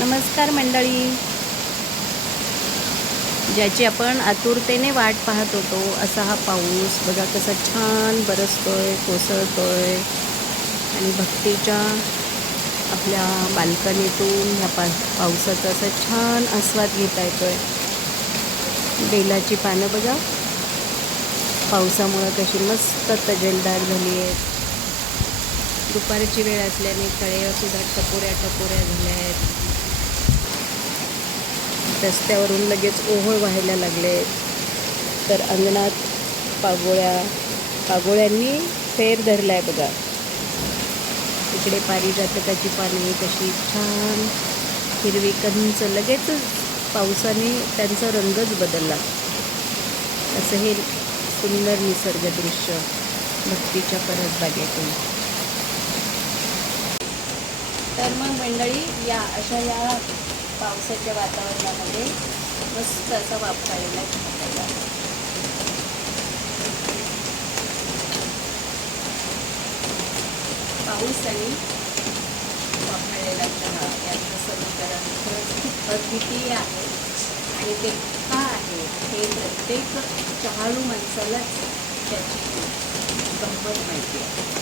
नमस्कार मंडळी. ज्याची आपण आतुरतेने वाट पाहत होतो असा हा पाऊस बघा कसा छान बरसतोय, कोसळतोय आणि भक्तीच्या आपल्या बाल्कनीतून ह्या पावसाचा असा छान आस्वाद घेता येतोय. बेलाची पानं बघा पावसामुळे कशी मस्त तजेलदार झाली आहेत. दुपारची वेळ असल्याने कळ्या सुद्धा टपोऱ्या झाल्या आहेत. रस्त्यावरून लगेच ओहोळ व्हायला लागले. तर अंगणात पागोळ्यांनी फेर धरलाय बघा. इकडे पारिजातकाची पाने कशी छान हिरवी कंच, लगेच पावसाने त्यांचा रंगच बदलला. असं हे सुंदर निसर्ग दृश्य भक्तीच्या परसबागेतून. तर मग मंडळी या पावसाच्या वातावरणामध्ये मस्त असा वाफाळलेला चहा. पाऊस आणि वाफाळलेला चहा याचं समीकरण खरंच खूप अद्वितीय आहे. आणि ते का आहे हे प्रत्येक चहाळू माणसालाच त्याची गंमत माहिती आहे.